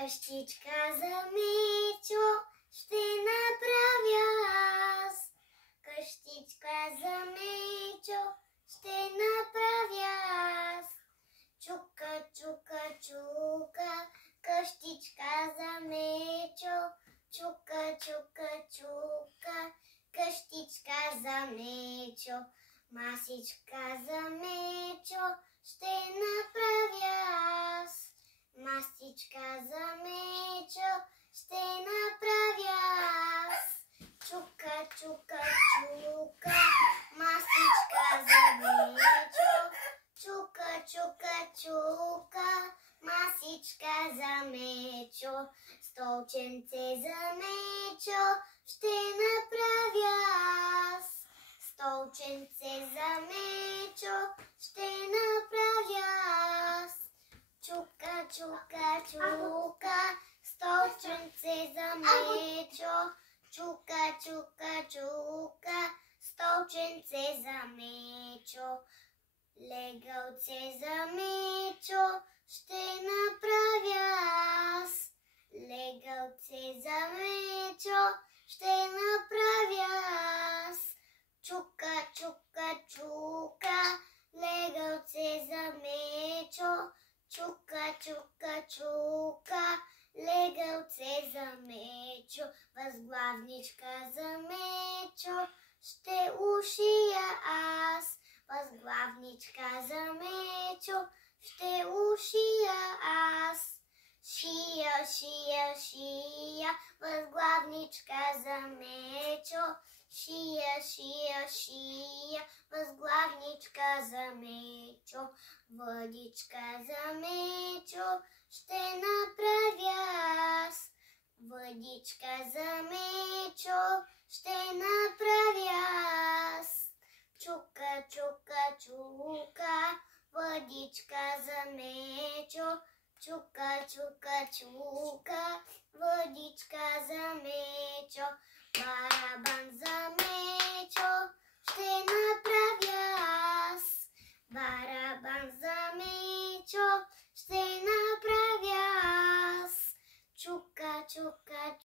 Къщичка за Мичо ще направя аз. Къщичка за Мичо ще направя аз. Чука, чука, чука, къщичка за Мичо. Чука, чука, чука, къщичка за Мичо. Масичка за Мичо ще направя аз. Масичка за Мичо ще направя аз. Чука, чука, чука, масичка за Мичо. Чука, чука, чука, масичка за Мичо. Столченце за Мичо ще направя аз. Столченце за Мичо ще направя аз. Чука, чука, чука, столченце за Мичо. Чука, чука, чука, столченце за Мичо. Легълце за Мичо ще направя аз. Легълце за Мичо ще направя аз. Чука, чука, чука, легълце за Мичо. Чука, чука, чука, легълце за Мичо. Възглавничка за Мичо ще ушия аз. Възглавничка за Мичо ще ушия аз. Шия, шия, шия, възглавничка за Мичо. Шия, шия, шия, възглавничка за Мичо. Въдичка за Мичо ще направя аз. Въдичка за Мичо ще направя аз. Чука, чука, чука, въдичка за Мичо. Чука, чука, чука, въдичка за Мичо. Барабан за Мичо ще направя